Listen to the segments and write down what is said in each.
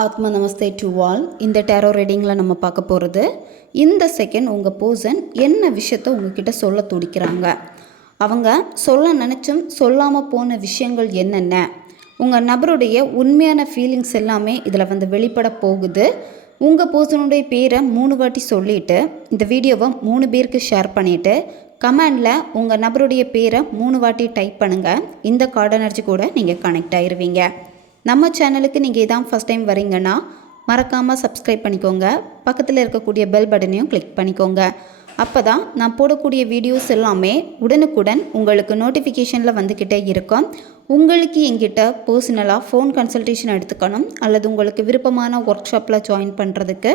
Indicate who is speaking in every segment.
Speaker 1: ஆத்ம நமஸ்தே டு வால் இந்த டேரோ ரீடிங்கில் நம்ம பார்க்க போகிறது இந்த செகண்ட் உங்கள் பர்சன் என்ன விஷயத்த உங்ககிட்ட சொல்ல துடிக்கிறாங்க? அவங்க சொல்ல நினச்சும் சொல்லாமல் போன விஷயங்கள் என்னென்ன? உங்கள் நபருடைய உண்மையான ஃபீலிங்ஸ் எல்லாமே இதில் வந்து வெளிப்பட போகுது. உங்கள் பர்சனுடைய பேரை மூணு வாட்டி சொல்லிவிட்டு இந்த வீடியோவை மூணு பேருக்கு ஷேர் பண்ணிவிட்டு கமெண்டில் உங்கள் நபருடைய பேரை மூணு வாட்டி டைப் பண்ணுங்கள் இந்த கார்டு எனர்ஜி கூட நீங்கள் கனெக்ட் ஆயிடுவீங்க நம்ம சேனலுக்கு நீங்கள் இதான் ஃபஸ்ட் டைம் வரீங்கன்னா மறக்காமல் சப்ஸ்கிரைப் பண்ணிக்கோங்க. பக்கத்தில் இருக்கக்கூடிய பெல் பட்டனையும் கிளிக் பண்ணிக்கோங்க. அப்போ தான் நான் போடக்கூடிய வீடியோஸ் எல்லாமே உடனுக்குடன் உங்களுக்கு நோட்டிஃபிகேஷனில் வந்துக்கிட்டே இருக்கும். உங்களுக்கு எங்கிட்ட பர்சனலாக ஃபோன் கன்சல்டேஷன் எடுத்துக்கணும் அல்லது உங்களுக்கு விருப்பமான ஒர்க் ஷாப்பில் ஜாயின் பண்ணுறதுக்கு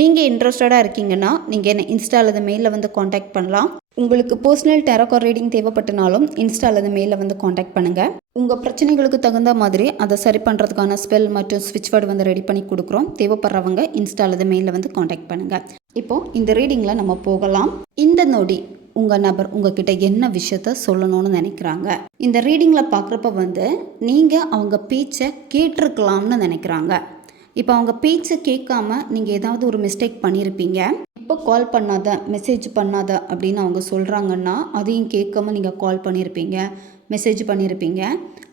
Speaker 1: நீங்கள் இன்ட்ரெஸ்டடாக இருக்கீங்கன்னா நீங்கள் என்ன இன்ஸ்டா அல்லது மெயிலில் வந்து காண்டாக்ட் பண்ணலாம். உங்களுக்கு பர்சனல் டெரக்கோ ரீடிங் தேவைப்பட்டனாலும் இன்ஸ்டா அல்லது மெயிலில் வந்து காண்டாக்ட் பண்ணுங்கள் உங்கள் பிரச்சனைகளுக்கு தகுந்த மாதிரி அதை சரி பண்ணுறதுக்கான ஸ்பெல் மற்றும் ஸ்விட்ச் வேர்டு வந்து ரெடி பண்ணி கொடுக்குறோம். தேவைப்படுறவங்க இன்ஸ்டா அல்லது மெயிலில் வந்து காண்டாக்ட் பண்ணுங்கள் இப்போது இந்த ரீடிங்கில் நம்ம போகலாம். இந்த நொடி உங்கள் நபர் உங்ககிட்ட என்ன விஷயத்த சொல்லணும்னு நினைக்கிறாங்க. இந்த ரீடிங்கில் பார்க்குறப்ப வந்து நீங்கள் அவங்க பேச்சை கேட்டிருக்கலாம்னு நினைக்கிறாங்க. இப்போ அவங்க பேச்சை கேட்காம நீங்கள் ஏதாவது ஒரு மிஸ்டேக் பண்ணியிருப்பீங்க இப்போ கால் பண்ணாத மெசேஜ் பண்ணாத அப்படின்னு அவங்க சொல்கிறாங்கன்னா அதையும் கேட்காம நீங்கள் கால் பண்ணியிருப்பீங்க மெசேஜ் பண்ணியிருப்பீங்க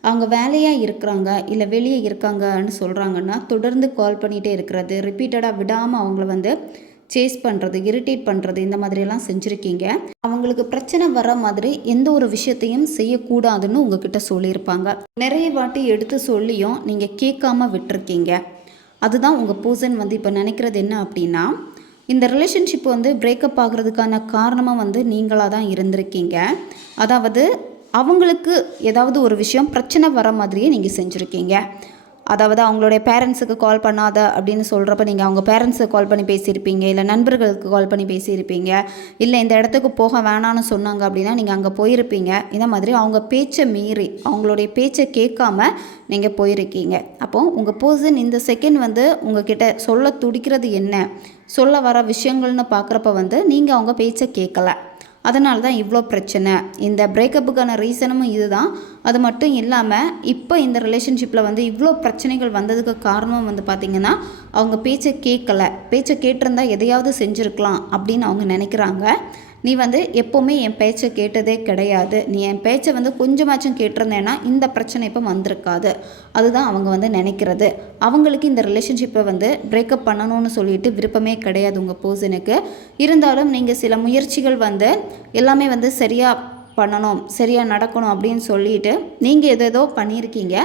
Speaker 1: அவங்க வேலையாக இருக்கிறாங்க இல்லை வெளியே இருக்காங்கன்னு சொல்கிறாங்கன்னா தொடர்ந்து கால் பண்ணிகிட்டே இருக்கிறது ரிப்பீட்டடாக விடாமல் அவங்கள வந்து சேஸ் பண்ணுறது இரிட்டேட் பண்ணுறது இந்த மாதிரியெல்லாம் செஞ்சுருக்கீங்க. அவங்களுக்கு பிரச்சனை வர மாதிரி எந்த ஒரு விஷயத்தையும் செய்யக்கூடாதுன்னு உங்ககிட்ட சொல்லியிருப்பாங்க. நிறைய வாட்டி எடுத்து சொல்லியும் நீங்கள் கேட்காம விட்டுருக்கீங்க. அதுதான் உங்கள் பர்சன் வந்து இப்போ நினைக்கிறது என்ன அப்படின்னா இந்த ரிலேஷன்ஷிப் வந்து பிரேக்கப் ஆகிறதுக்கான காரணமாக வந்து நீங்களாக தான் இருந்திருக்கீங்க. அதாவது அவங்களுக்கு ஏதாவது ஒரு விஷயம் பிரச்சனை வர மாதிரியே நீங்கள் செஞ்சுருக்கீங்க. அதாவது அவங்களுடைய பேரண்ட்ஸுக்கு கால் பண்ணாத அப்படின்னு சொல்கிறப்ப நீங்கள் அவங்க பேரண்ட்ஸுக்கு கால் பண்ணி பேசியிருப்பீங்க. இல்லை நண்பர்களுக்கு கால் பண்ணி பேசியிருப்பீங்க. இல்லை இந்த இடத்துக்கு போக வேணான்னு சொன்னாங்க அப்படின்னா நீங்கள் அங்கே போயிருப்பீங்க. இந்த மாதிரி அவங்க பேச்சை மீறி அவங்களுடைய பேச்சை கேட்காம நீங்கள் போயிருக்கீங்க. அப்போ உங்கள் பர்சன் இந்த செகண்ட் வந்து உங்ககிட்ட சொல்ல துடிக்கிறது என்ன? சொல்ல வர விஷயங்கள்னு பார்க்குறப்ப வந்து நீங்கள் அவங்க பேச்சை கேட்கல. அதனால தான் இவ்வளோ பிரச்சனை. இந்த பிரேக்கப்புக்கான ரீசனும் இதுதான். அது மட்டும் இல்லாமல் இப்போ இந்த ரிலேஷன்ஷிப்பில் வந்து இவ்வளோ பிரச்சனைகள் வந்ததுக்கு காரணம் வந்து பார்த்திங்கன்னா அவங்க பேச்சை கேட்கல. பேச்சை கேட்டிருந்தா எதையாவது செஞ்சுருக்கலாம் அப்படின்னு அவங்க நினைக்கிறாங்க. நீ வந்து எப்போவுமே என் பேச்சை கேட்டதே கிடையாது. நீ என் பேச்சை வந்து கொஞ்சமாச்சும் கேட்டிருந்தேன்னா இந்த பிரச்சனை இப்போ வந்திருக்காது. அதுதான் அவங்க வந்து நினைக்கிறது. அவங்களுக்கு இந்த ரிலேஷன்ஷிப்பை வந்து பிரேக்கப் பண்ணணும்னு சொல்லிட்டு விருப்பமே கிடையாது உங்கள் பர்சனுக்கு இருந்தாலும் நீங்கள் சில முயற்சிகள் வந்து எல்லாமே வந்து சரியாக பண்ணணும் சரியாக நடக்கணும் அப்படின்னு சொல்லிட்டு நீங்கள் எதோ ஏதோ பண்ணியிருக்கீங்க.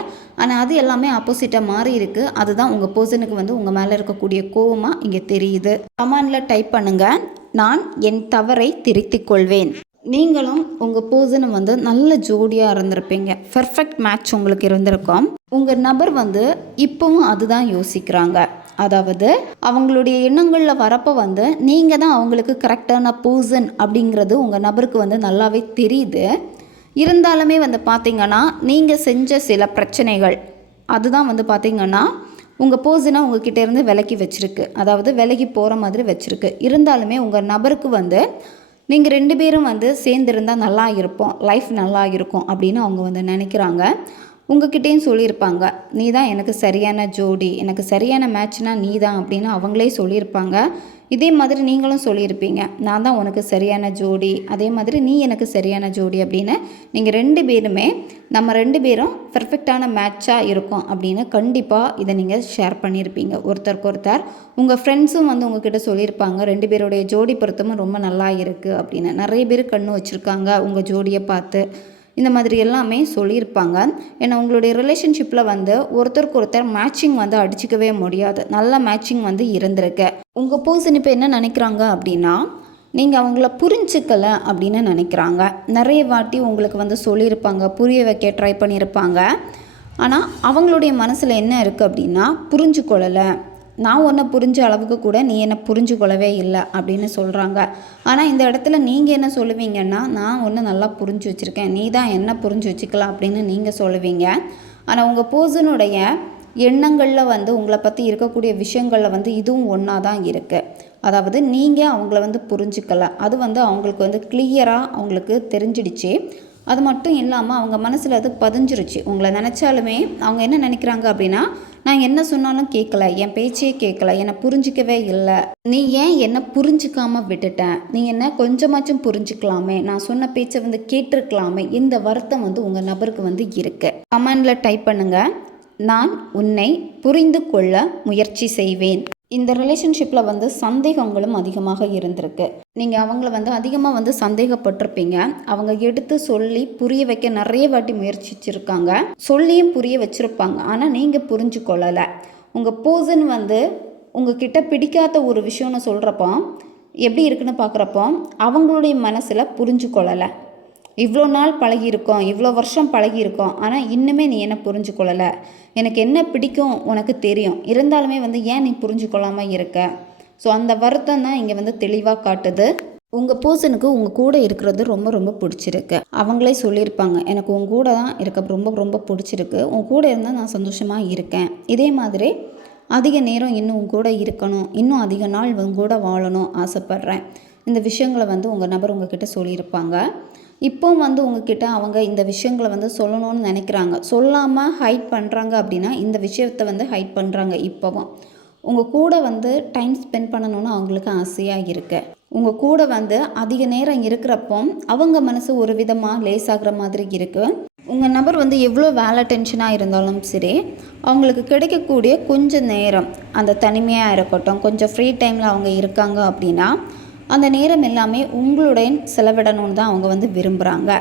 Speaker 1: ஆனால் அது எல்லாமே ஆப்போசிட்டாக மாறி இருக்குது அதுதான் உங்கள் பர்சனுக்கு வந்து உங்கள் மேலே இருக்கக்கூடிய கோவமாக இங்கே தெரியுது. கமான்ல டைப் பண்ணுங்கள் நான் என் தவறை திருத்திக் கொள்வேன். நீங்களும் உங்கள் பர்சனும் வந்து நல்ல ஜோடியாக இருந்திருப்பீங்க. பர்ஃபெக்ட் மேட்ச் உங்களுக்கு இருந்திருக்கும். உங்கள் நபர் வந்து இப்போவும் அதுதான் யோசிக்கிறாங்க. அதாவது அவங்களுடைய எண்ணங்களில் வரப்போ வந்து நீங்கள் தான் அவங்களுக்கு கரெக்டான பர்சன் அப்படிங்கிறது உங்கள் நபருக்கு வந்து நல்லாவே தெரியுது. இருந்தாலுமே வந்து பார்த்திங்கன்னா நீங்கள் செஞ்ச சில பிரச்சனைகள் அதுதான் வந்து பார்த்திங்கன்னா உங்கள் பர்சனை உங்ககிட்ட இருந்து விலக்கி வச்சுருக்கு. அதாவது விலகி போகிற மாதிரி வச்சுருக்கு. இருந்தாலுமே உங்கள் நபருக்கு வந்து நீங்கள் ரெண்டு பேரும் வந்து சேர்ந்துருந்தால் நல்லா இருப்போம் லைஃப் நல்லா இருக்கும் அப்படின்னு அவங்க வந்து நினைக்கிறாங்க. உங்ககிட்டேயும் சொல்லியிருப்பாங்க நீ தான் எனக்கு சரியான ஜோடி எனக்கு சரியான மேட்ச்னா நீ தான் அப்படின்னு அவங்களே சொல்லியிருப்பாங்க. இதே மாதிரி நீங்களும் சொல்லியிருப்பீங்க நான் தான் உனக்கு சரியான ஜோடி அதே மாதிரி நீ எனக்கு சரியான ஜோடி அப்படின்னு நீங்கள் ரெண்டு பேருமே நம்ம ரெண்டு பேரும் பெர்ஃபெக்டான மேட்சாக இருக்கும் அப்படின்னு கண்டிப்பாக இதை நீங்கள் ஷேர் பண்ணியிருப்பீங்க. ஒருத்தருக்கு ஒருத்தர் உங்கள் ஃப்ரெண்ட்ஸும் வந்து உங்ககிட்ட சொல்லியிருப்பாங்க ரெண்டு பேருடைய ஜோடி பொருத்தமும் ரொம்ப நல்லா இருக்குது அப்படின்னு. நிறைய பேர் கண்ணு வச்சுருக்காங்க உங்கள் ஜோடியை பார்த்து. இந்த மாதிரி எல்லாமே சொல்லியிருப்பாங்க. ஏன்னா உங்களுடைய ரிலேஷன்ஷிப்பில் வந்து ஒருத்தருக்கு ஒருத்தர் மேட்சிங் வந்து அடிச்சிக்கவே முடியாது. நல்ல மேட்சிங் வந்து இருந்திருக்கு. உங்கள் பர்சன் இப்போ என்ன நினைக்கிறாங்க அப்படின்னா நீங்கள் அவங்கள புரிஞ்சுக்கல அப்படின்னு நினைக்கிறாங்க. நிறைய வாட்டி உங்களுக்கு வந்து சொல்லியிருப்பாங்க புரிய வைக்க ட்ரை பண்ணியிருப்பாங்க. ஆனால் அவங்களுடைய மனசில் என்ன இருக்குது அப்படின்னா புரிஞ்சுக்கொள்ளலை. நான் உன்னை புரிஞ்ச அளவுக்கு கூட நீ என்னை புரிஞ்சு கொள்ளவே இல்லை அப்படின்னு சொல்கிறாங்க ஆனால் இந்த இடத்துல நீங்கள் என்ன சொல்லுவீங்கன்னா நான் ஒன்று நல்லா புரிஞ்சு வச்சுருக்கேன். நீ தான் என்ன புரிஞ்சு வச்சுக்கலாம் அப்படின்னு நீங்கள் சொல்லுவீங்க. ஆனால் உங்கள் பர்சனுடைய எண்ணங்களில் வந்து உங்களை பற்றி இருக்கக்கூடிய விஷயங்களில் வந்து இதுவும் ஒன்றா தான் இருக்குது அதாவது நீங்கள் அவங்கள வந்து புரிஞ்சுக்கலை. அது வந்து அவங்களுக்கு வந்து கிளியராக அவங்களுக்கு தெரிஞ்சிடுச்சு. அது மட்டும் இல்லாமல் அவங்க மனசில் அது பதிஞ்சிருச்சு. உங்களை நினச்சாலுமே அவங்க என்ன நினைக்கிறாங்க அப்படின்னா நான் என்ன சொன்னாலும் கேட்கல என் பேச்சே கேட்கல என்னை புரிஞ்சிக்கவே இல்லை. நீ ஏன் என்னை புரிஞ்சிக்காம விட்டுட்டேன் நீ என்ன கொஞ்சமாச்சும் புரிஞ்சுக்கலாமே? நான் சொன்ன பேச்சை வந்து கேட்டிருக்கலாமே? இந்த வருத்தம் வந்து உங்கள் நபருக்கு வந்து இருக்கு. கமெண்டில் டைப் பண்ணுங்க. நான் உன்னை புரிந்து கொள்ள முயற்சி செய்வேன். இந்த ரிலேஷன்ஷிப்பில் வந்து சந்தேகங்களும் அதிகமாக இருந்திருக்கு. நீங்கள் அவங்கள வந்து அதிகமாக வந்து சந்தேகப்பட்டிருப்பீங்க. அவங்க எடுத்து சொல்லி புரிய வைக்க நிறைய வாட்டி முயற்சிச்சிருக்காங்க. சொல்லியும் புரிய வச்சுருப்பாங்க. ஆனால் நீங்கள் புரிஞ்சு கொள்ளலை உங்கள் பர்சன் வந்து உங்ககிட்ட பிடிக்காத ஒரு விஷயம்னு சொல்கிறப்போ எப்படி இருக்குன்னு பார்க்குறப்போ அவங்களுடைய மனசில் புரிஞ்சு கொள்ளலை இவ்வளோ நாள் பழகியிருக்கோம் இவ்வளோ வருஷம் பழகியிருக்கோம் ஆனால் இன்னுமே நீ என்ன புரிஞ்சுக்கொள்ளலை. எனக்கு என்ன பிடிக்கும் உனக்கு தெரியும். இருந்தாலுமே வந்து ஏன் நீ புரிஞ்சுக்கொள்ளாமல் இருக்க? ஸோ அந்த வருத்தம் தான் இங்கே வந்து தெளிவாக காட்டுது. உங்கள் பர்சனுக்கு உங்கள் கூட இருக்கிறது ரொம்ப ரொம்ப பிடிச்சிருக்கு. அவங்களே சொல்லியிருப்பாங்க எனக்கு உன் கூட தான் இருக்க ரொம்ப ரொம்ப பிடிச்சிருக்கு. உன் கூட இருந்தால் நான் சந்தோஷமாக இருக்கேன். இதே மாதிரி அதிக நேரம் இன்னும் உங்க கூட இருக்கணும். இன்னும் அதிக நாள் உன் கூட வாழணும் ஆசைப்பட்றேன். இந்த விஷயங்களை வந்து உங்கள் நபர் உங்ககிட்ட சொல்லியிருப்பாங்க. இப்போ வந்து உங்ககிட்ட அவங்க இந்த விஷயங்களை வந்து சொல்லணும்னு நினைக்கிறாங்க. சொல்லாமல் ஹைட் பண்ணுறாங்க அப்படின்னா இந்த விஷயத்தை வந்து ஹைட் பண்ணுறாங்க இப்போவும். உங்கள் கூட வந்து டைம் ஸ்பெண்ட் பண்ணணும்னு அவங்களுக்கு ஆசையாக இருக்கு. உங்கள் கூட வந்து அதிக நேரம் இருக்கிறப்போ அவங்க மனசு ஒரு விதமாக லேசாகிற மாதிரி இருக்குது உங்கள் நபர் வந்து எவ்வளோ வேலை டென்ஷனாக இருந்தாலும் சரி அவங்களுக்கு கிடைக்கக்கூடிய கொஞ்சம் நேரம் அந்த தனிமையாக இருக்கட்டும் கொஞ்சம் ஃப்ரீ டைமில் அவங்க இருக்காங்க அப்படின்னா அந்த நேரம் எல்லாமே உங்களுடன் செலவிடணும்னு தான் அவங்க வந்து விரும்புகிறாங்க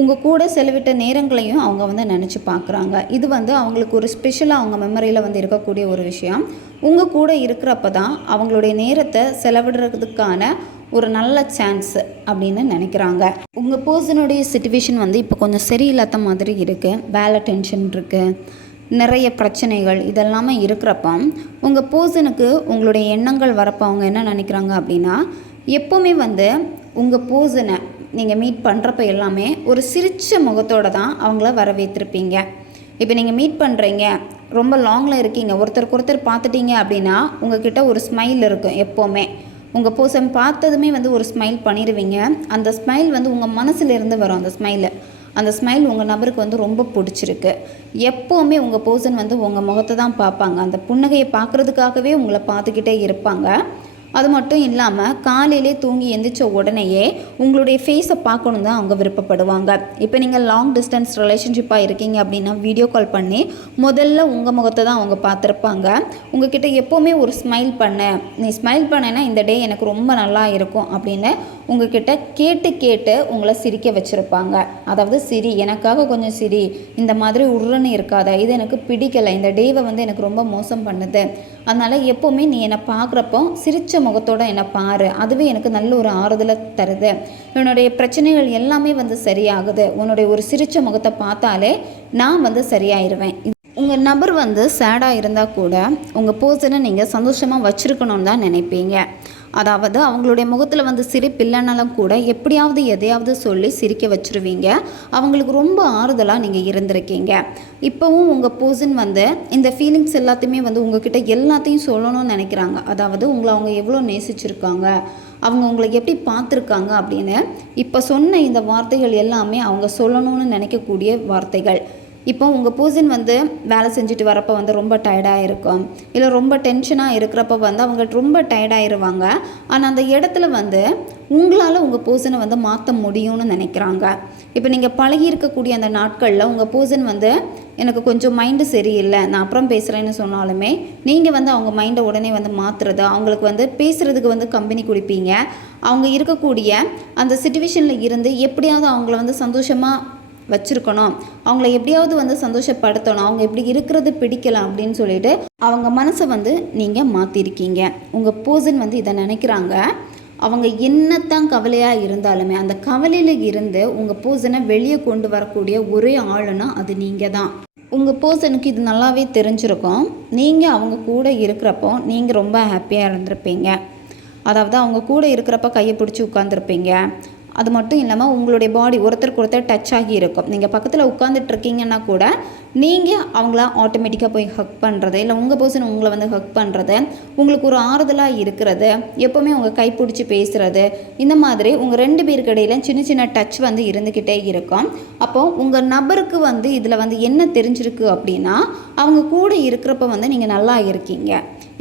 Speaker 1: உங்கள் கூட செலவிட்ட நேரங்களையும் அவங்க வந்து நினச்சி பார்க்குறாங்க இது வந்து அவங்களுக்கு ஒரு ஸ்பெஷலாக அவங்க மெமரியில் வந்து இருக்கக்கூடிய ஒரு விஷயம். உங்கள் கூட இருக்கிறப்ப தான் அவங்களுடைய நேரத்தை செலவிடுறதுக்கான ஒரு நல்ல சான்ஸ் அப்படின்னு நினைக்கிறாங்க. உங்கள் பர்சனுடைய சுச்சுவேஷன் வந்து இப்போ கொஞ்சம் சரியில்லாத மாதிரி இருக்குது வேலை டென்ஷன் இருக்குது நிறைய பிரச்சனைகள் இதெல்லாமே இருக்கிறப்ப உங்கள் பர்சனுக்கு உங்களுடைய எண்ணங்கள் வரப்போ அவங்க என்ன நினைக்கிறாங்க அப்படின்னா எப்போவுமே வந்து உங்கள் பூசனை நீங்கள் மீட் பண்ணுறப்ப எல்லாமே ஒரு சிரித்த முகத்தோடு தான் அவங்கள வரவேற்றிருப்பீங்க. இப்போ நீங்கள் மீட் பண்ணுறீங்க ரொம்ப லாங்கில் இருக்கீங்க ஒருத்தருக்கு ஒருத்தர் பார்த்துட்டீங்க அப்படின்னா உங்ககிட்ட ஒரு ஸ்மைல் இருக்கும் எப்போவுமே. உங்கள் பர்சன் பார்த்ததுமே வந்து ஒரு ஸ்மைல் பண்ணிடுவீங்க அந்த ஸ்மைல் வந்து உங்கள் மனசுலேருந்து வரும் அந்த ஸ்மைலு அந்த ஸ்மைல் உங்கள் நபருக்கு வந்து ரொம்ப பிடிச்சிருக்கு. எப்போவுமே உங்கள் பர்சன் வந்து உங்கள் முகத்தை தான் பார்ப்பாங்க. அந்த புன்னகையை பார்க்குறதுக்காகவே உங்களை பார்த்துக்கிட்டே இருப்பாங்க. அது மட்டும் இல்லாமல் காலையிலே தூங்கி எந்திரிச்ச உடனேயே உங்களுடைய ஃபேஸை பார்க்கணும் தான் அவங்க விருப்பப்படுவாங்க. இப்போ நீங்கள் லாங் டிஸ்டன்ஸ் ரிலேஷன்ஷிப்பாக இருக்கீங்க அப்படின்னா வீடியோ கால் பண்ணி முதல்ல உங்கள் முகத்தை தான் அவங்க பார்த்துருப்பாங்க. உங்ககிட்ட எப்போவுமே ஒரு ஸ்மைல் பண்ண. நீ ஸ்மைல் பண்ணேன்னா இந்த டே எனக்கு ரொம்ப நல்லா இருக்கும் அப்படின்னு உங்ககிட்ட கேட்டு கேட்டு உங்களை சிரிக்க வச்சுருப்பாங்க. அதாவது சிரி எனக்காக கொஞ்சம் சிரி. இந்த மாதிரி உருன்னு இருக்காத. இது எனக்கு பிடிக்கலை. இந்த டேவை வந்து எனக்கு ரொம்ப மோசம் பண்ணுது. அதனால் எப்போவுமே நீ என்னை பார்க்குறப்போ சிரித்த முகத்தோடு என்னை பாரு. அதுவே எனக்கு நல்ல ஒரு ஆறுதலை தருது. என்னுடைய பிரச்சனைகள் எல்லாமே வந்து சரியாகுது. உன்னுடைய ஒரு சிரித்த முகத்தை பார்த்தாலே நான் வந்து சரியாயிருவேன். உங்கள் நபர் வந்து சேடாக இருந்தால் கூட உங்கள் பர்சனை நீங்கள் சந்தோஷமாக வச்சுருக்கணும்னு தான் நினைப்பீங்க. அதாவது அவங்களுடைய முகத்தில் வந்து சிரிப்பு இல்லைனாலும் கூட எப்படியாவது எதையாவது சொல்லி சிரிக்க வச்சுருவீங்க. அவங்களுக்கு ரொம்ப ஆறுதலாக நீங்கள் இருந்திருக்கீங்க. இப்போவும் உங்கள் பர்சன் வந்து இந்த ஃபீலிங்ஸ் எல்லாத்தையுமே வந்து உங்ககிட்ட எல்லாத்தையும் சொல்லணும்னு நினைக்கிறாங்க. அதாவது உங்களை அவங்க எவ்வளோ நேசிச்சிருக்காங்க அவங்க உங்களை எப்படி பார்த்துருக்காங்க அப்படின்னு இப்போ சொன்ன இந்த வார்த்தைகள் எல்லாமே அவங்க சொல்லணும்னு நினைக்கக்கூடிய வார்த்தைகள். இப்போ உங்கள் பர்சன் வந்து வேலை செஞ்சுட்டு வரப்போ வந்து ரொம்ப டயர்டாக இருக்கும். இல்லை ரொம்ப டென்ஷனாக இருக்கிறப்ப வந்து அவங்க ரொம்ப டயர்டாயிருவாங்க ஆனால் அந்த இடத்துல வந்து உங்களால் உங்கள் பூசனை வந்து மாற்ற முடியும்னு நினைக்கிறாங்க. இப்போ நீங்கள் பழகி இருக்கக்கூடிய அந்த நாட்களில் உங்கள் பூசன் வந்து எனக்கு கொஞ்சம் மைண்டு சரியில்லை நான் அப்புறம் பேசுகிறேன்னு சொன்னாலுமே நீங்கள் வந்து அவங்க மைண்டை உடனே வந்து மாற்றுறது அவங்களுக்கு வந்து பேசுகிறதுக்கு வந்து கம்பெனி கொடுப்பீங்க. அவங்க இருக்கக்கூடிய அந்த சுச்சுவேஷனில் இருந்து எப்படியாவது அவங்கள வந்து சந்தோஷமாக வச்சுருக்கணும். அவங்கள எப்படியாவது வந்து சந்தோஷப்படுத்தணும். அவங்க எப்படி இருக்கிறது பிடிக்கலாம் அப்படின்னு சொல்லிட்டு அவங்க மனசை வந்து நீங்கள் மாற்றிருக்கீங்க உங்கள் பர்சன் வந்து இதை நினைக்கிறாங்க. அவங்க என்னத்தான் கவலையாக இருந்தாலுமே அந்த கவலையில் இருந்து உங்கள் பர்சனை வெளியே கொண்டு வரக்கூடிய ஒரே ஆளுனா அது நீங்கள் தான் உங்கள் பர்சனுக்கு இது நல்லாவே தெரிஞ்சிருக்கும். நீங்கள் அவங்க கூட இருக்கிறப்போ நீங்கள் ரொம்ப ஹாப்பியாக இருந்திருப்பீங்க. அதாவது அவங்க கூட இருக்கிறப்ப கையை பிடிச்சி உட்காந்துருப்பீங்க அது மட்டும் இல்லாமல் உங்களுடைய பாடி ஒருத்தருக்கு ஒருத்தர் டச் ஆகி இருக்கும். நீங்கள் பக்கத்தில் உட்காந்துட்டு இருக்கீங்கன்னா கூட நீங்கள் அவங்கள ஆட்டோமேட்டிக்காக போய் ஹக் பண்ணுறது இல்லை உங்கள் பர்சன் உங்களை வந்து ஹக் பண்ணுறது உங்களுக்கு ஒரு ஆறுதலாக இருக்கிறது எப்போவுமே உங்கள் கைப்பிடிச்சி பேசுகிறது இந்த மாதிரி உங்கள் ரெண்டு பேருக்கு இடையில சின்ன சின்ன டச் வந்து இருந்துக்கிட்டே இருக்கும். அப்போது உங்கள் நபருக்கு வந்து இதில் வந்து என்ன தெரிஞ்சிருக்கு அப்படின்னா அவங்க கூட இருக்கிறப்ப வந்து நீங்கள் நல்லா இருக்கீங்க.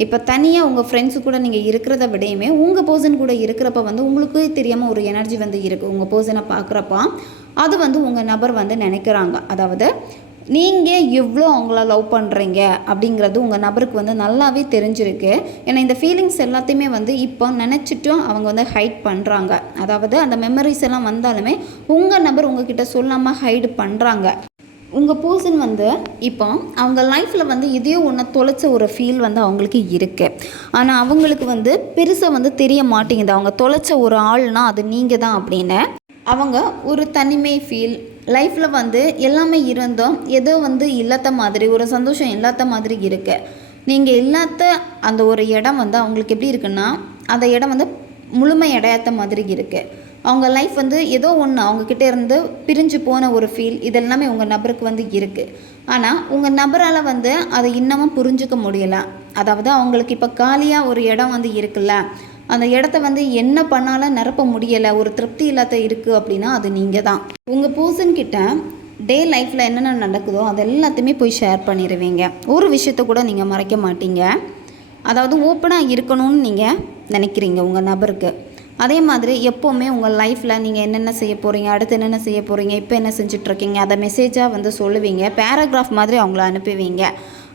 Speaker 1: இப்போ தனியாக உங்கள் ஃப்ரெண்ட்ஸு கூட நீங்கள் இருக்கிறத விடையுமே உங்கள் பர்சன் கூட இருக்கிறப்ப வந்து உங்களுக்கே தெரியாமல் ஒரு எனர்ஜி வந்து இருக்குது உங்கள் பர்சனை பார்க்குறப்ப அது வந்து உங்கள் நபர் வந்து நினைக்கிறாங்க. அதாவது நீங்கள் எவ்வளோ அவங்கள லவ் பண்ணுறீங்க அப்படிங்கிறது உங்கள் நபருக்கு வந்து நல்லாவே தெரிஞ்சிருக்கு. ஏன்னா இந்த ஃபீலிங்ஸ் எல்லாத்தையுமே வந்து இப்போ நினச்சிட்டும் அவங்க வந்து ஹைட் பண்ணுறாங்க அதாவது அந்த மெமரிஸ் எல்லாம் வந்தாலுமே உங்கள் நபர் உங்ககிட்ட சொல்லாமல் ஹைடு பண்ணுறாங்க உங்கள் பர்சன் வந்து இப்போ அவங்க லைஃப்பில் வந்து இதையோ ஒன்று தொலைச்ச ஒரு ஃபீல் வந்து அவங்களுக்கு இருக்குது ஆனால் அவங்களுக்கு வந்து பெருசாக வந்து தெரிய மாட்டேங்குது. அவங்க தொலைச்ச ஒரு ஆள்னால் அது நீங்கள் தான் அப்படின்னு. அவங்க ஒரு தனிமை ஃபீல் லைஃப்பில் வந்து எல்லாமே இருந்தோம் ஏதோ வந்து இல்லாத மாதிரி ஒரு சந்தோஷம் இல்லாத மாதிரி இருக்குது நீங்கள் இல்லாத அந்த ஒரு இடம் வந்து அவங்களுக்கு எப்படி இருக்குன்னா அந்த இடம் வந்து முழுமை அடையாத மாதிரி இருக்குது அவங்க லைஃப் வந்து ஏதோ ஒன்று அவங்கக்கிட்ட இருந்து பிரிஞ்சு போன ஒரு ஃபீல் இதெல்லாமே உங்கள் நபருக்கு வந்து இருக்குது ஆனால் உங்கள் நபரால் வந்து அதை இன்னமும் புரிஞ்சுக்க முடியலை. அதாவது அவங்களுக்கு இப்போ காலியாக ஒரு இடம் வந்து இருக்குல்ல அந்த இடத்த வந்து என்ன பண்ணாலும் நிரப்ப முடியலை ஒரு திருப்தி இல்லாத இருக்குது அப்படின்னா அது நீங்கள் தான் உங்கள் பூசன்கிட்ட டே லைஃப்பில் என்னென்ன நடக்குதோ அது எல்லாத்தையுமே போய் ஷேர் பண்ணிடுவீங்க ஒரு விஷயத்த கூட நீங்கள் மறைக்க மாட்டீங்க. அதாவது ஓப்பனாக இருக்கணும்னு நீங்கள் நினைக்கிறீங்க உங்கள் நபருக்கு. அதே மாதிரி எப்போவுமே உங்கள் லைஃப்பில் நீங்கள் என்னென்ன செய்ய போகிறீங்க அடுத்து என்னென்ன செய்ய போகிறீங்க இப்போ என்ன செஞ்சிட்ருக்கீங்க அதை மெசேஜாக வந்து சொல்லுவீங்க பேராகிராஃப் மாதிரி அவங்கள அனுப்புவீங்க.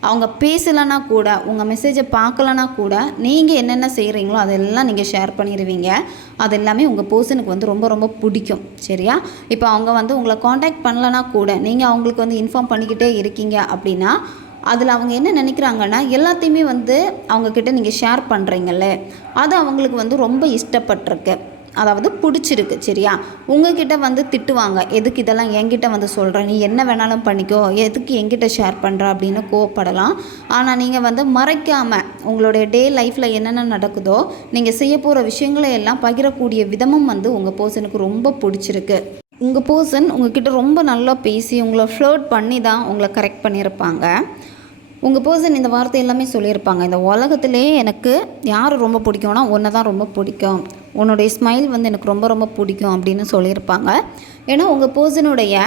Speaker 1: அவங்க பேசலைன்னா கூட உங்கள் மெசேஜை பார்க்கலனா கூட நீங்கள் என்னென்ன செய்கிறீங்களோ அதெல்லாம் நீங்கள் ஷேர் பண்ணிடுவீங்க அது எல்லாமே உங்கள் பர்சனுக்கு வந்து ரொம்ப ரொம்ப பிடிக்கும். சரியா? இப்போ அவங்க வந்து உங்களை காண்டாக்ட் பண்ணலனா கூட நீங்கள் அவங்களுக்கு வந்து இன்ஃபார்ம் பண்ணிக்கிட்டே இருக்கீங்க அப்படின்னா அதில் அவங்க என்ன நினைக்கிறாங்கன்னா எல்லாத்தையுமே வந்து அவங்கக்கிட்ட நீங்கள் ஷேர் பண்ணுறீங்கல்ல அது அவங்களுக்கு வந்து ரொம்ப இஷ்டப்பட்டிருக்கு. அதாவது பிடிச்சிருக்கு சரியா? உங்ககிட்ட வந்து திட்டுவாங்க எதுக்கு இதெல்லாம் என்கிட்ட வந்து சொல்கிற நீ என்ன வேணாலும் பண்ணிக்கோ எதுக்கு என்கிட்ட ஷேர் பண்ணுற அப்படின்னு கோவப்படலாம். ஆனால் நீங்கள் வந்து மறைக்காமல் உங்களுடைய டே லைஃப்பில் என்னென்ன நடக்குதோ நீங்கள் செய்ய போகிற விஷயங்களை எல்லாம் பகிரக்கூடிய விதமும் வந்து உங்கள் பர்சனுக்கு ரொம்ப பிடிச்சிருக்கு. உங்கள் பர்சன் உங்ககிட்ட ரொம்ப நல்லா பேசி உங்களை ஃப்ளோட் பண்ணி தான் உங்களை கரெக்ட் பண்ணியிருப்பாங்க. உங்கள் பர்சன் இந்த வார்த்தை எல்லாமே சொல்லியிருப்பாங்க. இந்த உலகத்திலே எனக்கு யார் ரொம்ப பிடிக்கும்னா ஒன்றை தான் ரொம்ப பிடிக்கும். உன்னுடைய ஸ்மைல் வந்து எனக்கு ரொம்ப ரொம்ப பிடிக்கும் அப்படின்னு சொல்லியிருப்பாங்க. ஏன்னா உங்கள் பர்சனுடைய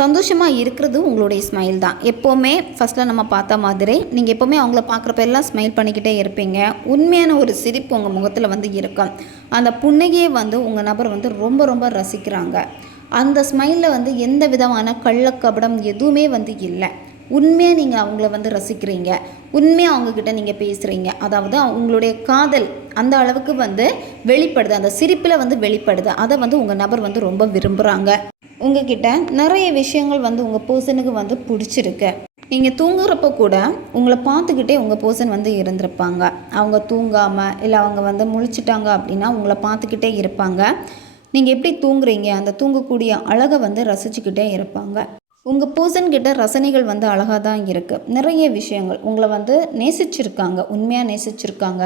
Speaker 1: சந்தோஷமாக இருக்கிறது உங்களுடைய ஸ்மைல் தான். எப்போவுமே ஃபஸ்ட்டில் நம்ம பார்த்த மாதிரி நீங்கள் எப்போவுமே அவங்கள பார்க்குறப்ப எல்லாம் ஸ்மைல் பண்ணிக்கிட்டே இருப்பீங்க. உண்மையான ஒரு சிரிப்பு உங்கள் முகத்தில் வந்து இருக்கும். அந்த புன்னகையை வந்து உங்கள் நபர் வந்து ரொம்ப ரொம்ப ரசிக்கிறாங்க. அந்த ஸ்மைலில் வந்து எந்த விதமான கள்ளக்கபடம் எதுவுமே வந்து இல்லை. உண்மையாக நீங்கள் அவங்கள வந்து ரசிக்கிறீங்க. உண்மையாக அவங்கக்கிட்ட நீங்கள் பேசுகிறீங்க அதாவது உங்களுடைய காதல் அந்த அளவுக்கு வந்து வெளிப்படுது. அந்த சிரிப்பில் வந்து வெளிப்படுது. அதை வந்து உங்கள் நபர் வந்து ரொம்ப விரும்புகிறாங்க உங்ககிட்ட நிறைய விஷயங்கள் வந்து உங்கள் பர்சனுக்கு வந்து பிடிச்சிருக்கு. நீங்கள் தூங்குறப்போ கூட உங்களை பார்த்துக்கிட்டே உங்கள் பர்சன் வந்து இருந்திருப்பாங்க. அவங்க தூங்காமல் இல்லை அவங்க வந்து முழிச்சிட்டாங்க அப்படின்னா உங்களை பார்த்துக்கிட்டே இருப்பாங்க. நீங்கள் எப்படி தூங்குறீங்க? அந்த தூங்கக்கூடிய அழகை வந்து ரசிச்சுக்கிட்டே இருப்பாங்க. உங்கள் பர்சன்கிட்ட ரசனைகள் வந்து அழகாக தான் இருக்குது நிறைய விஷயங்கள் உங்களை வந்து நேசிச்சிருக்காங்க. உண்மையாக நேசிச்சிருக்காங்க.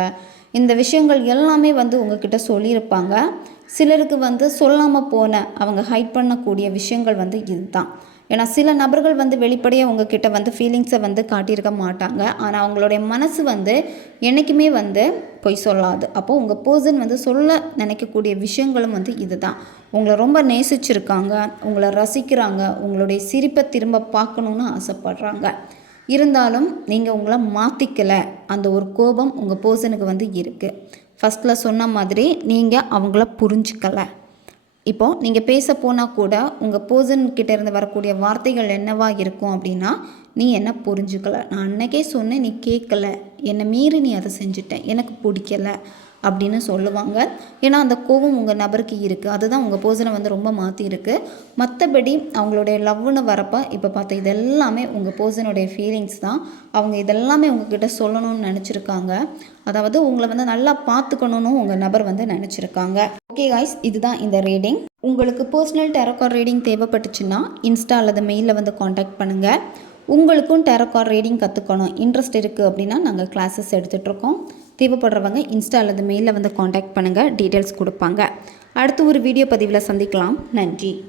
Speaker 1: இந்த விஷயங்கள் எல்லாமே வந்து உங்ககிட்ட சொல்லியிருப்பாங்க. சிலருக்கு வந்து சொல்லாமல் போன அவங்க ஹைட் பண்ணக்கூடிய விஷயங்கள் வந்து இதுதான். ஏன்னா சில நபர்கள் வந்து வெளிப்படையாக உங்ககிட்ட வந்து ஃபீலிங்ஸை வந்து காட்டியிருக்க மாட்டாங்க. ஆனால் அவங்களுடைய மனசு வந்து என்றைக்குமே வந்து பொய் சொல்லாது. அப்போது உங்கள் பர்சன் வந்து சொல்ல நினைக்கக்கூடிய விஷயங்களும் வந்து இதுதான். உங்களை ரொம்ப நேசிச்சிருக்காங்க உங்களை ரசிக்கிறாங்க உங்களுடைய சிரிப்பை திரும்ப பார்க்கணுன்னு ஆசைப்படுறாங்க. இருந்தாலும் நீங்கள் உங்களை மாற்றிக்கலை அந்த ஒரு கோபம் உங்கள் பர்சனுக்கு வந்து இருக்குது ஃபஸ்ட்டில் சொன்ன மாதிரி நீங்கள் அவங்கள புரிஞ்சுக்கலை. இப்போது நீங்கள் பேச போனால் கூட உங்கள் பர்சன் கிட்டேருந்து வரக்கூடிய வார்த்தைகள் என்னவா இருக்கும் அப்படின்னா நீ என்ன புரிஞ்சுக்கல? நான் அன்னைக்கே சொன்னேன் நீ கேட்கல என்னை மீறி நீ அதை செஞ்சுட்ட. எனக்கு பிடிக்கல. அப்படின்னு சொல்லுவாங்க. ஏன்னா அந்த கோபம் உங்கள் நபருக்கு இருக்குது அதுதான் உங்கள் பர்சனை வந்து ரொம்ப மாற்றிருக்கு மற்றபடி அவங்களுடைய லவ்னு வரப்போ இப்போ பார்த்தா இதெல்லாமே உங்கள் பர்சனுடைய ஃபீலிங்ஸ் தான். அவங்க இதெல்லாமே உங்ககிட்ட சொல்லணும்னு நினச்சிருக்காங்க. அதாவது உங்களை வந்து நல்லா பார்த்துக்கணுன்னு உங்கள் நபர் வந்து நினச்சிருக்காங்க. ஓகே காய்ஸ் இதுதான் இந்த ரீடிங் உங்களுக்கு பர்சனல் டெரக்கார் ரீடிங் தேவைப்பட்டுச்சுன்னா இன்ஸ்டா அல்லது மெயிலில் வந்து காண்டாக்ட் பண்ணுங்கள் உங்களுக்கும் டெரக்கார் ரீடிங் கற்றுக்கணும் இன்ட்ரெஸ்ட் இருக்குது அப்படின்னா நாங்கள் கிளாஸஸ் எடுத்துகிட்ருக்கோம் தேவைப்படுறவங்க இன்ஸ்டா அல்லது மெயிலில் வந்து காண்டாக்ட் பண்ணுங்கள் டீட்டெயில்ஸ் கொடுப்பாங்க. அடுத்து ஒரு வீடியோ பதிவில் சந்திக்கலாம். நன்றி.